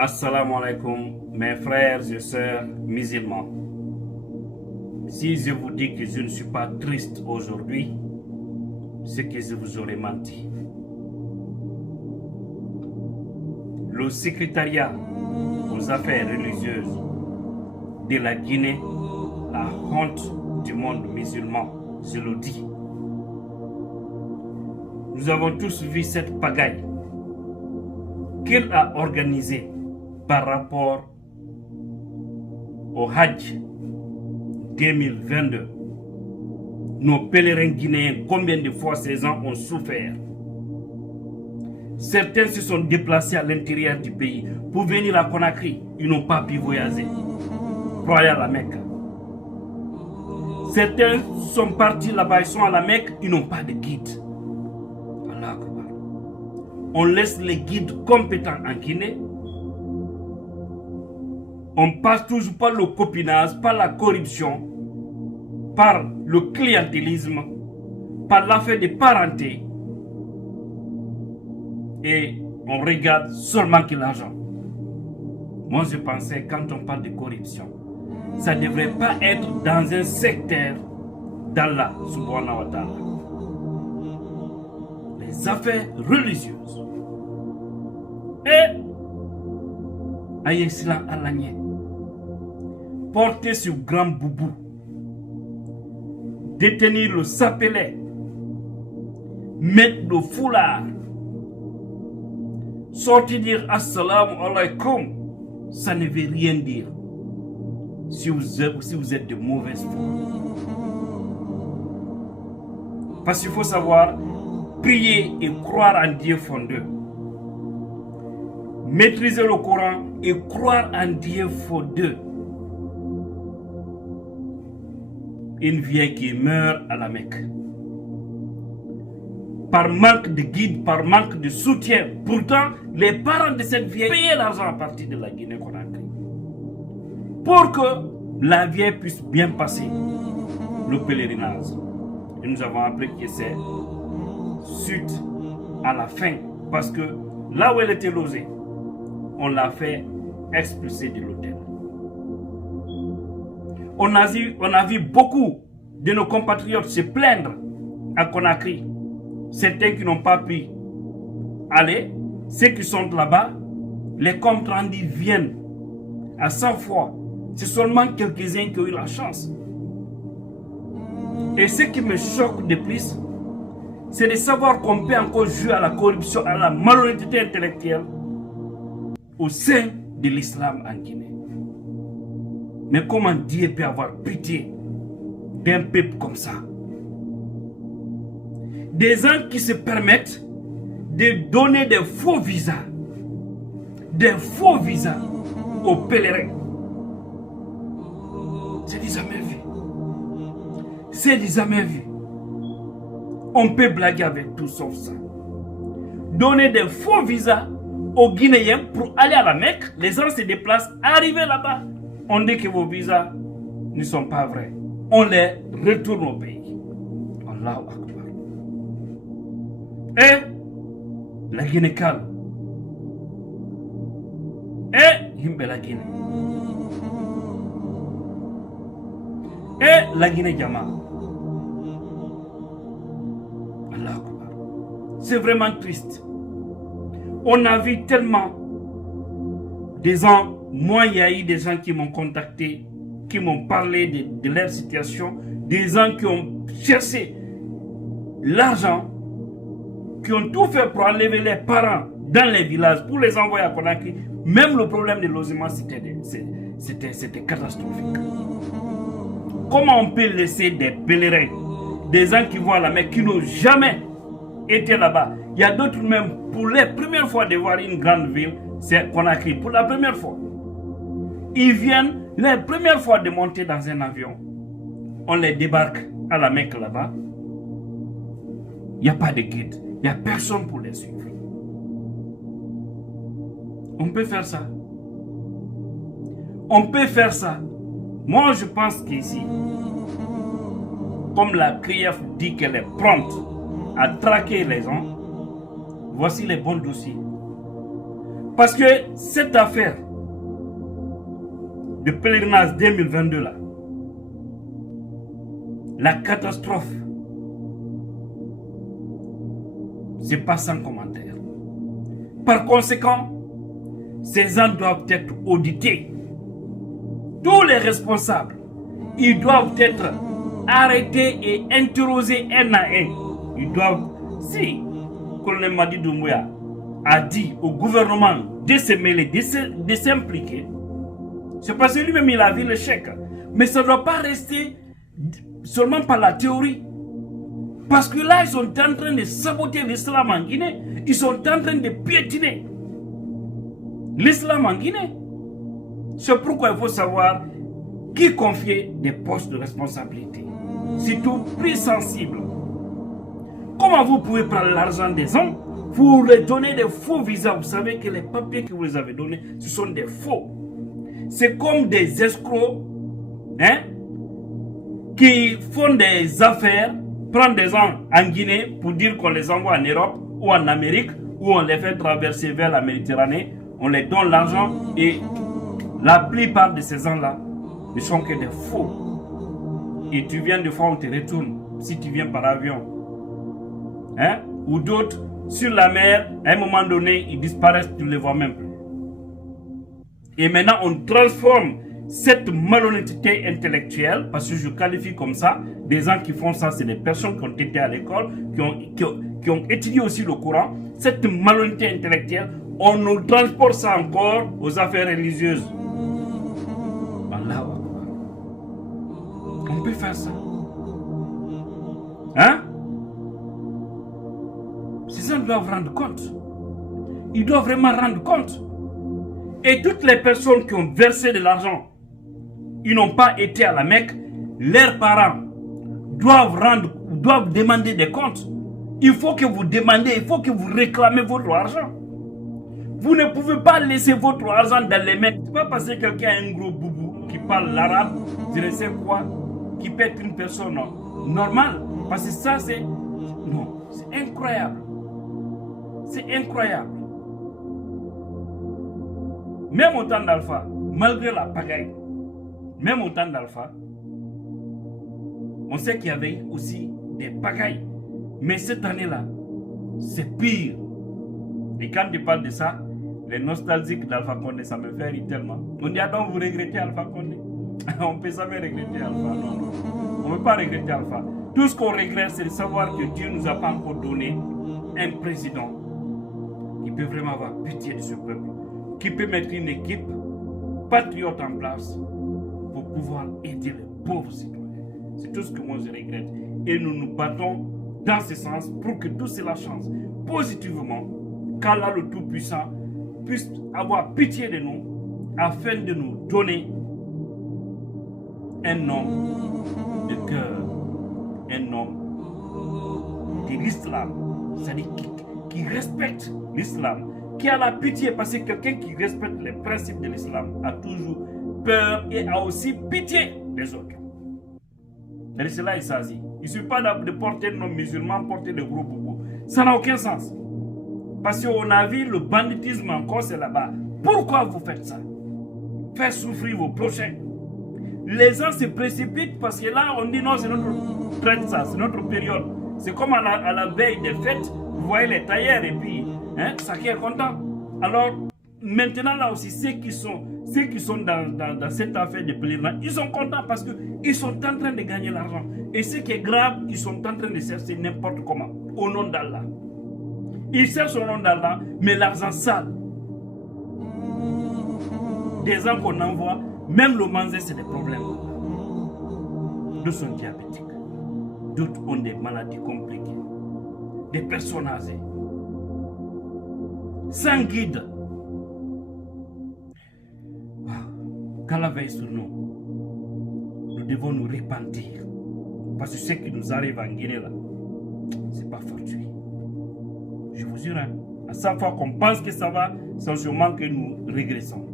Assalamu alaikum, mes frères et sœurs musulmans. Si je vous dis que je ne suis pas triste aujourd'hui, c'est que je vous aurais menti. Le secrétariat aux affaires religieuses de la Guinée, la honte du monde musulman, je le dis. Nous avons tous vu cette pagaille qu'il a organisée par rapport au Hajj 2022. Nos pèlerins guinéens, combien de fois ces gens ont souffert? Certains se sont déplacés à l'intérieur du pays pour venir à Conakry. Ils n'ont pas pu voyager pour aller à la Mecque. Certains sont partis là-bas, ils sont à la Mecque, ils n'ont pas de guide. Allah Akbar. On laisse les guides compétents en Guinée. On passe toujours par le copinage, par la corruption, par le clientélisme, par l'affaire de parenté. Et on regarde seulement que l'argent. Moi, je pensais, quand on parle de corruption, ça ne devrait pas être dans un secteur d'Allah, subhanahu wa ta'ala. Les affaires religieuses. Et, Aïe-Slan Alagné, porter sur grand boubou, détenir le sapelet, mettre le foulard, sortir dire assalamu alaikum, ça ne veut rien dire si vous êtes de mauvaise foi. Parce qu'il faut savoir prier et croire en Dieu fondeur. Maîtriser le Coran et croire en Dieu fondeur. Une vieille qui meurt à la Mecque. Par manque de guide, par manque de soutien. Pourtant, les parents de cette vieille payaient l'argent à partir de la Guinée-Conakry. Pour que la vieille puisse bien passer le pèlerinage. Et nous avons appris que c'est suite à la fin. Parce que là où elle était logée, on l'a fait expulser de l'hôtel. On a vu beaucoup de nos compatriotes se plaindre à Conakry. Certains qui n'ont pas pu aller, ceux qui sont là-bas, les comptes rendus viennent à 100 fois. C'est seulement quelques-uns qui ont eu la chance. Et ce qui me choque de plus, c'est de savoir qu'on peut encore jouer à la corruption, à la malhonnêteté intellectuelle au sein de l'islam en Guinée. Mais comment Dieu peut avoir pitié d'un peuple comme ça? Des gens qui se permettent de donner des faux visas aux pèlerins. C'est du jamais vu. C'est du jamais vu. On peut blaguer avec tout sauf ça. Donner des faux visas aux Guinéens pour aller à la Mecque. Les gens se déplacent, arriver là-bas. On dit que vos visas ne sont pas vrais. On les retourne au pays. Allahu Akbar. Et la Guinée calme. Et Yimbe la Guinée. Et la Guinée Jama. Allahu Akbar. C'est vraiment triste. On a vu tellement des gens. Moi, il y a eu des gens qui m'ont contacté, qui m'ont parlé de leur situation, des gens qui ont cherché l'argent, qui ont tout fait pour enlever les parents dans les villages, pour les envoyer à Conakry. Même le problème de logement, c'était catastrophique. Comment on peut laisser des pèlerins, des gens qui vont à la Mecque, qui n'ont jamais été là-bas? Il y a d'autres même, pour les premières fois de voir une grande ville, c'est Conakry, pour la première fois. Ils viennent, la première fois de monter dans un avion, on les débarque à la Mecque là-bas. Il n'y a pas de guide, il n'y a personne pour les suivre. On peut faire ça. On peut faire ça. Moi, je pense qu'ici, comme la CRIEF dit qu'elle est prompte à traquer les gens, voici les bons dossiers. Parce que cette affaire de pèlerinage 2022 là, la catastrophe, c'est pas sans commentaire. Par conséquent, ces gens doivent être audités. Tous les responsables, ils doivent être arrêtés et interrogés un à un. Ils doivent, si le colonel Madi Doumbouya a dit au gouvernement de se mêler, de s'impliquer, c'est parce que lui-même il a vu l'échec. Mais ça ne doit pas rester seulement par la théorie. Parce que là, ils sont en train de saboter l'islam en Guinée. Ils sont en train de piétiner l'islam en Guinée. C'est pourquoi il faut savoir qui confier des postes de responsabilité. Surtout plus sensibles. Comment vous pouvez prendre l'argent des hommes pour leur donner des faux visas? Vous savez que les papiers que vous les avez donnés, ce sont des faux. C'est comme des escrocs, hein, qui font des affaires, prennent des gens en Guinée pour dire qu'on les envoie en Europe ou en Amérique, ou on les fait traverser vers la Méditerranée, on les donne l'argent et la plupart de ces gens-là ne sont que des faux. Et tu viens de fois, on te retourne si tu viens par avion. Hein? Ou d'autres, sur la mer, à un moment donné, ils disparaissent, tu ne les vois même plus. Et maintenant, on transforme cette malhonnêteté intellectuelle, parce que je qualifie comme ça, des gens qui font ça, c'est des personnes qui ont été à l'école, qui ont étudié aussi le Coran. Cette malhonnêteté intellectuelle, on nous transporte ça encore aux affaires religieuses. Allah. On peut faire ça. Hein? Ces gens doivent rendre compte. Ils doivent vraiment rendre compte. Et toutes les personnes qui ont versé de l'argent, ils n'ont pas été à la Mecque, leurs parents doivent demander des comptes. Il faut que vous demandez, il faut que vous réclamez votre argent. Vous ne pouvez pas laisser votre argent dans les mains. C'est pas parce que quelqu'un a un gros boubou qui parle l'arabe, je ne sais quoi, qui peut être une personne normale. Parce que ça, c'est... Non, c'est incroyable. C'est incroyable. Même au temps d'Alpha, malgré la pagaille, même au temps d'Alpha, on sait qu'il y avait aussi des pagailles. Mais cette année-là, c'est pire. Et quand tu parles de ça, les nostalgiques d'Alpha Condé, ça me fait rire tellement. On dit, ah donc vous regrettez Alpha Condé? On ne peut jamais regretter Alpha, non. On ne peut pas regretter Alpha. Tout ce qu'on regrette, c'est de savoir que Dieu ne nous a pas encore donné un président qui peut vraiment avoir pitié de ce peuple, qui peut mettre une équipe patriote en place pour pouvoir aider les pauvres citoyens. C'est tout ce que moi je regrette. Et nous nous battons dans ce sens pour que tout cela change positivement, qu'Allah le Tout-Puissant puisse avoir pitié de nous afin de nous donner un homme de cœur, un homme de l'islam, c'est-à-dire qui respecte l'islam, qui a la pitié, parce que quelqu'un qui respecte les principes de l'islam a toujours peur et a aussi pitié des autres. Et c'est là il s'agit. Il ne suffit pas de porter nos musulmans, porter des gros boubous. Ça n'a aucun sens. Parce qu'on a vu le banditisme encore, c'est là-bas. Pourquoi vous faites ça? Faire souffrir vos prochains. Les gens se précipitent parce que là, on dit non, c'est notre traite, ça, c'est notre période. C'est comme à la veille des fêtes, vous voyez les tailleurs et puis, hein, ça qui est content. Alors, maintenant là aussi, ceux qui sont dans cette affaire de pèlerinage, ils sont contents parce qu'ils sont en train de gagner l'argent. Et ce qui est grave, ils sont en train de chercher n'importe comment, au nom d'Allah. Ils cherchent au nom d'Allah, mais l'argent sale. Des gens qu'on envoie, même le manger, c'est des problèmes. D'autres sont diabétiques. D'autres ont des maladies compliquées. Des personnes âgées. Sans guide. Qu'Allah veille sur nous. Nous devons nous repentir. Parce que ce qui nous arrive en Guinée, là, c'est pas fortuit. Je vous jure, hein, à chaque fois qu'on pense que ça va, c'est sûrement que nous régressons.